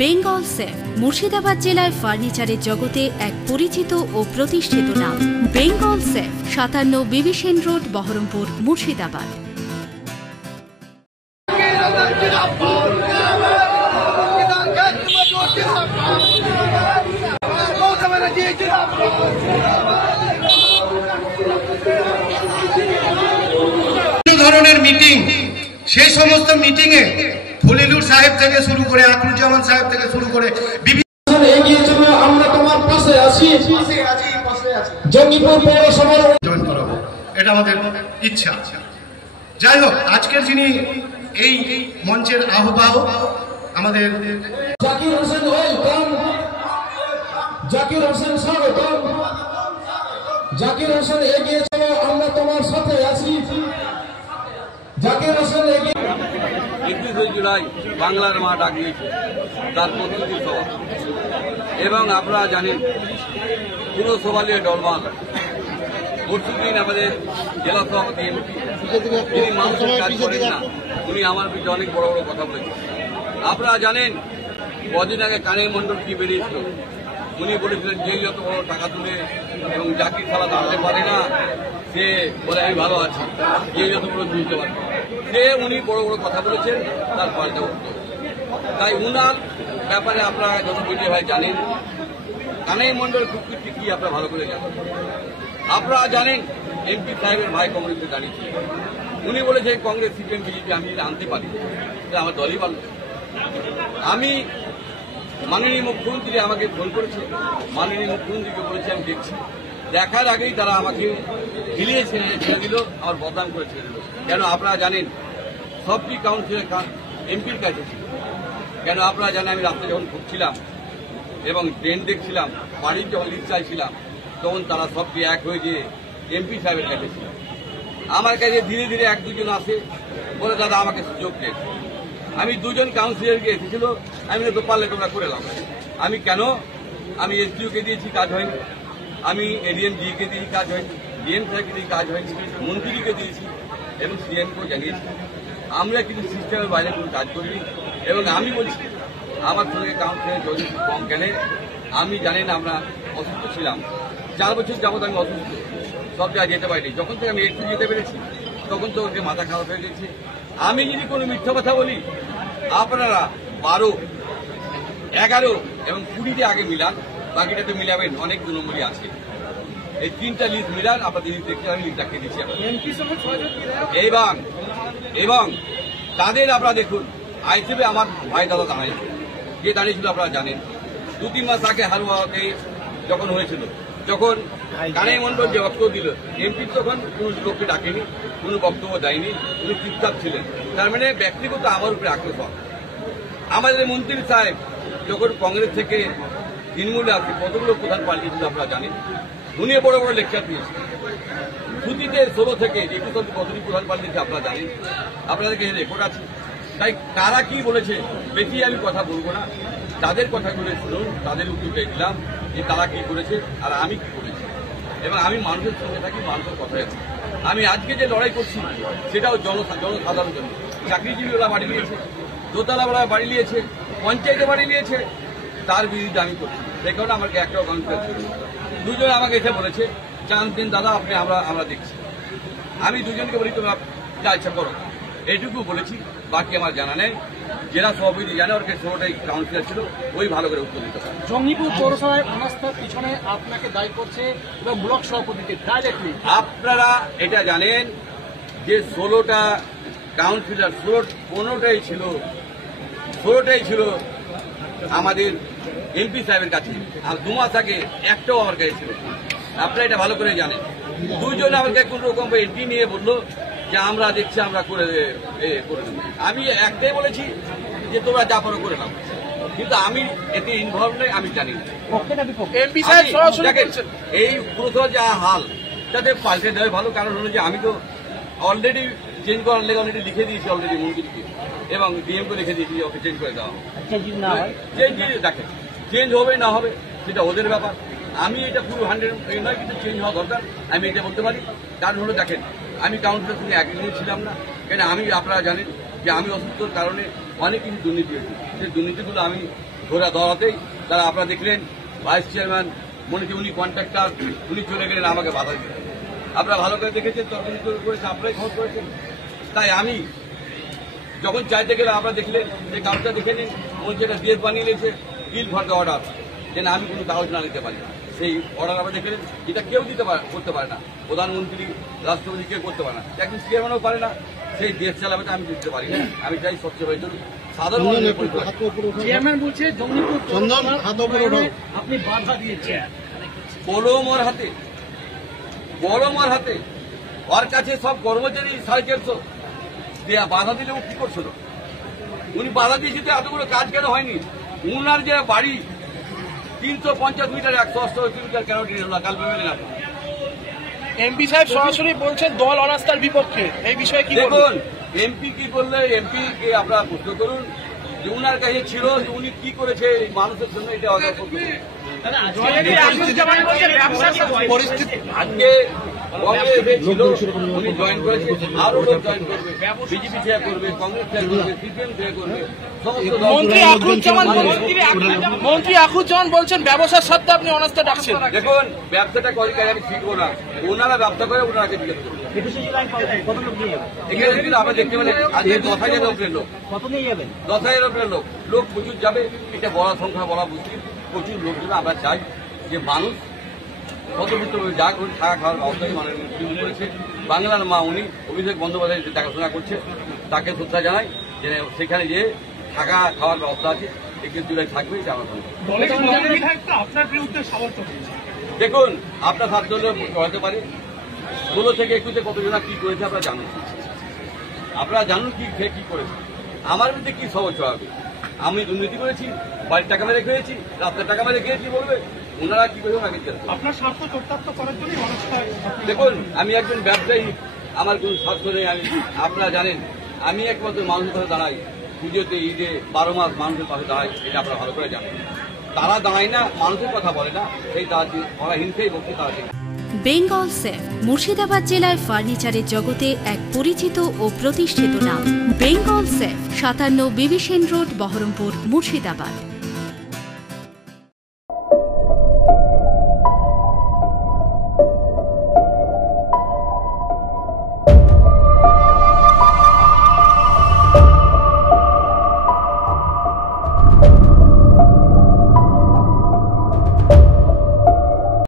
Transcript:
Bengal safe Murshidabad জেলায় ফার্নিচারের জগতে এক পরিচিত ও প্রতিষ্ঠিত নাম। বেঙ্গল সেফ 57 বিবি সেন রোড, বহরমপুর, মুর্শিদাবাদ। ধরনের মিটিং, সেই সমস্ত মিটিং এ খলিলুর সাহেব থেকে শুরু করে আকরুজ্জামান সাহেব থেকে শুরু করে এগিয়ে চলে আমরা তোমার পাশে আছি। জঙ্গিপুর পৌরসভার জয়েন করাবো, এটা আমাদের ইচ্ছা। যাই হোক, আজকের যিনি এই মঞ্চের আহ্বায়ক আমাদের জাকির হোসেন, ওয়েলকাম। জাকির হোসেন স্বাগতম। জাকির হোসেন এগিয়ে চলো, আমরা তোমার সাথে আছি। জাকির হোসেন এগিয়ে। 21 জুলাই বাংলার মা ডাক দিয়েছে তার প্রতিনিধি সভা, এবং আপনারা জানেন পুরো সভা নিয়ে ডলমাল। পরশুদিন আমাদের জেলা সভাপতি যিনি মানুষের কাজ করেন না, উনি আমার বিরুদ্ধে অনেক বড় বড় কথা বলেছেন। আপনারা জানেন কদিন আগে কানে মণ্ডল কি বেরিয়েছিল, উনি বলেছিলেন যে যত বড় টাকা তুলে এবং জাকির খেলা দাঁড়াতে পারে না, সে বলে আমি ভালো আছি, যে যত বড় তুলতে পারে, সে উনি বড় বড় কথা বলেছেন, তার পাল্টা উত্তর। তাই উনার ব্যাপারে আপনারা যত মিডিয়া ভাই জানেন, কানাই মণ্ডল কুকুরটি কি আপনারা ভালো করে জানেন। আপনারা জানেন এমপি সাহেবের ভাই কংগ্রেসে দাঁড়িয়েছিলেন, উনি বলেছেন কংগ্রেস সিপিএম বিজেপি আমি আনতে পারি, আমার দলই পারল। আমি মাননীয় মুখ্যমন্ত্রী আমাকে ফোন করেছে, মাননীয় মুখ্যমন্ত্রীকে বলেছে আমি দেখছি। দেখার আগেই তারা আমাকে হিলিয়ে ছেড়ে দিল, আমার বদনাম করে ছেড়ে দিল। কেন আপনারা জানেন সবটি কাউন্সিলের এমপির কাছে ছিল। কেন আপনারা জানেন আমি রাস্তায় যখন ঘুরছিলাম এবং ট্রেন দেখছিলাম, বাড়ির যখন লিস্ট চাইছিলাম, তখন তারা সবটি এক হয়ে গিয়ে এমপি সাহেবের কাছে ছিল। আমার কাছে ধীরে ধীরে এক দুজন আসে, বলে দাদা আমাকে সুযোগ দেন। আমি দুজন কাউন্সিলরকে এসেছিল, আমি তো পারলে তোমরা করে লাভ। আমি কেন, আমি এসডিওকে দিয়েছি, কাজ হয়নি। আমি এডিএম জিকে দিয়েছি, কাজ হয়নি। ডিএম সাহেবকে দিয়ে কাজ হয়নি। মন্ত্রীকে দিয়েছি এবং সিএমকেও জানিয়েছি। আমরা কিন্তু সিস্টেমের বাইরে কোনো কাজ করিনি। এবং আমি বলছি আমার সঙ্গে কাউন্সিলর যদি কম কেন, আমি জানেন আমরা অসুস্থ ছিলাম, 4 বছর যাবৎ আমি অসুস্থ, সব জায়গায় যেতে পারিনি। যখন থেকে আমি একটু যেতে পেরেছি তখন তো ওকে মাথা খারাপ হয়ে গেছে। আমি যদি কোনো মিথ্যা কথা বলি, আপনারা 12, 11 এবং 20 আগে মিলান, বাকিটা তো মিলাবেন, অনেক 2 নম্বরই আছে। এই 3টা লিস্ট মিলান, আপনাদের দেখতে আমি লিস্ট দেখিয়ে দিচ্ছি। এবং তাদের আপনারা দেখুন, আইসিবি আমার ভাই দাদা দাঁড়িয়েছে, যে দাঁড়িয়েছিল আপনারা জানেন। 2-3 মাস আগে হারুয়াতে যখন হয়েছিল, যখন কানাই মণ্ডল যে বক্তব্য দিল, এমপি তখন কোন লোককে ডাকেনি, কোনো বক্তব্য দেয়নি, উনি চুপচাপ ছিলেন। তার মানে ব্যক্তিগত আমার উপরে আক্রোশ হয়। আমাদের মন্ত্রী সাহেব যখন কংগ্রেস থেকে তৃণমূলে আসে, কতগুলো প্রধান পাল্টিয়েছিল আপনারা জানেন। উনি বড় বড় লেকচার দিয়েছেন। ছুটিতে 16 থেকে 21 অব্দি কতটি প্রধান পাল্টিয়েছে আপনারা জানেন, আপনাদেরকে রেকর্ড আছে। তাই তারা কি বলেছে বেশি আমি কথা বলবো না, তাদের কথাগুলো শুনুন, তাদের উত্তর দিলাম যে তারা কি করেছে আর আমি কি করেছি। এবং আমি মানুষের সঙ্গে থাকি, মানুষের কথায় আছি। আমি আজকে যে লড়াই করছি সেটাও জনসাধারণ জন্য। চাকরিজীবীরা বাড়ি নিয়েছে, দোতলাওয়ালা বাড়ি নিয়েছে, পঞ্চায়েতে বাড়ি নিয়েছে, তার বিরুদ্ধে আমি করছি। সেই কারণে আমাকে একটাও কাউন্সিলর ছিল। দুজন আমাকে এসে বলেছে চান্স দিন দাদা, আপনি আমরা দেখছি। আমি দুজনকে বলি তোমরা যা ইচ্ছা করো, এইটুকু বলেছি, বাকি আমার জানা নেই। জেলা সভাপতি জানে, ওর 16টাই কাউন্সিলর ছিল, ওই ভালো করে উত্তর দিতে পারে। জঙ্গিপুর পৌরসভায় অনাস্থার পিছনে আপনাকে দায়ী করছে এবং ব্লক সভাপতিকে ডাইরেক্টলি। আপনারা এটা জানেন যে 16টা কাউন্সিলর, 15টাই ছিল আমাদের এমপি সাহেবের কাছে, আর 2 মাস আগে একটাও আমার কাছে ছিল। আপনারা এটা ভালো করে জানেন। দুজন আমাকে কোন রকম এন্ট্রি নিয়ে বললো যে আমরা দেখছি, আমরা করে দেব। আমি একটাই বলেছি যে তোমরা যা পারো করে নাও, কিন্তু আমি এতে ইনভলভ নেই, আমি জানি না। দেখেন এই পুরো যা হাল, তাতে পাল্টে দেওয়া ভালো। কারণ হলো যে আমি তো অলরেডি চেঞ্জ করার লেগে অলরেডি লিখে দিয়েছি, অলরেডি মন্ত্রীকে এবং ডিএমকে লিখে দিয়েছি ওকে চেঞ্জ করে দেওয়া। দেখেন চেঞ্জ হবে না হবে সেটা ওদের ব্যাপার। আমি এটা পুরো 100 নয়, কিন্তু চেঞ্জ হওয়া দরকার, আমি এটা বলতে পারি। কারণ হলো দেখেন আমি কাউন্সিলর সঙ্গে একদিনই ছিলাম না, কেন আমি আপনারা জানেন যে আমি অসুস্থর কারণে অনেক কিছু দুর্নীতি হয়েছে। সেই দুর্নীতিগুলো আমি ধরে ধরাতেই তারা আপনারা দেখলেন ভাইস চেয়ারম্যান মনে হচ্ছে উনি কন্ট্রাক্টর, উনি চলে গেলেন আমাকে বাধা দিলেন। আপনারা ভালো করে দেখেছেন, তর্ক করেছেন, আপনারাই খবর করেছেন। তাই আমি যখন চাইতে গেলে আপনারা দেখলেন যে কাগজটা দেখে নিন, বলছে এটা দিয়ে বানিয়ে নিয়েছে বিল ফর দ্য অর্ডার, যে আমি কোনো কাগজ না নিতে পারি। সেই অর্ডার আমরা দেখে নিন, এটা কেউ করতে পারে না, প্রধানমন্ত্রী রাষ্ট্রপতি কেউ করতে পারে না, একজন চেয়ারম্যানও পারে না। সেই দেশ চালাবে আমি দিতে পারি না। আমি চাই সবচেয়ে ভাই সাধারণ চেয়ারম্যান বলছে আপনি বাধা দিয়েছেন কলমর হাতে, কলমর হাতে। ওর কাছে সব কর্মচারী 450 দেয়া, বাধা দিলে ও কি করছিল? উনি বাধা দিয়েছে তো এতগুলো কাজ কেন হয়নি? উনার যে বাড়ি 350 মিটার 180 মিটার কেন কাল পেলেন আপনি? এমপি সাহেব সরাসরি বলছেন দল অনাস্থার বিপক্ষে, এই বিষয়ে কি দেখুন এমপি কি করলে, এমপি কে আপনারা প্রশ্ন করুন যে উনার কাছে ছিল যে উনি কি করেছে মানুষের জন্য। এটা আজকে কংগ্রেস ছিল, উনি জয়েন করেছে, আরো লোক জয়েন করবে, বিজেপি থেকে করবে, কংগ্রেস থেকে করবে, সিপিএম থেকে করবে, সমস্ত মন্ত্রী আখরুজ্জামান বলছেন ব্যবসার সাথে আপনি অনাস্থা ডাকছেন। দেখুন ব্যবসাটা করে আমি শিখবো না, ওনারা ব্যবসা করে ওনাকে জিজ্ঞেস করবেন। এখানে যদি আমরা দেখতে পেলেন আজকে 10,000 উপরের লোক, 10,000 উপরের লোক প্রচুর যাবে। এটা বড় সংখ্যা বলা মুশকিল, প্রচুর লোক যাবে। আমরা চাই যে মানুষ স্বতন্ত্রভাবে যাক, উনি থাকা খাওয়ার ব্যবস্থায় মানুষ শুরু করেছে। বাংলার মা উনি অভিষেক বন্দ্যোপাধ্যায় দেখাশোনা করছে, তাকে শ্রদ্ধা জানাই যে সেখানে যে থাকা খাওয়ার ব্যবস্থা আছে, 21 জুলাই থাকবে। এটা আমার আপনার বিরুদ্ধে দেখুন আপনার 7 দলীয় হতে পারে, 16 থেকে 21-এ কতজনা কি করেছে আপনারা জানুন, আপনারা জানুন কি করেছে। আমার বিরুদ্ধে কি সহজ হবে? আমি দুর্নীতি করেছি, বাড়ির টাকা মেরে খেয়েছি, রাস্তার টাকা মেরে খেয়েছি বলবে, ওনারা কি করবেন আগে আপনার স্বার্থ চরিতার্থ করার জন্য। দেখুন আমি একজন ব্যবসায়ী, আমার কোন স্বার্থ নেই। আপনারা জানেন আমি একমাত্র মানুষের পাশে দাঁড়াই, পুজোতে ঈদে 12 মাস মানুষের পাশে দাঁড়াই, এটা আপনারা ভালো করে জানেন। তারা দাঁড়ায় না, মানুষের কথা বলে না, সেই তারা হিংসেই বলছে তারা। বেঙ্গল সেফ মুর্শিদাবাদ জেলায় ফার্নিচারের জগতে এক পরিচিত ও প্রতিষ্ঠিত নাম। Bengal safe 57 বিবিসেন road, Baharampur, Murshidabad.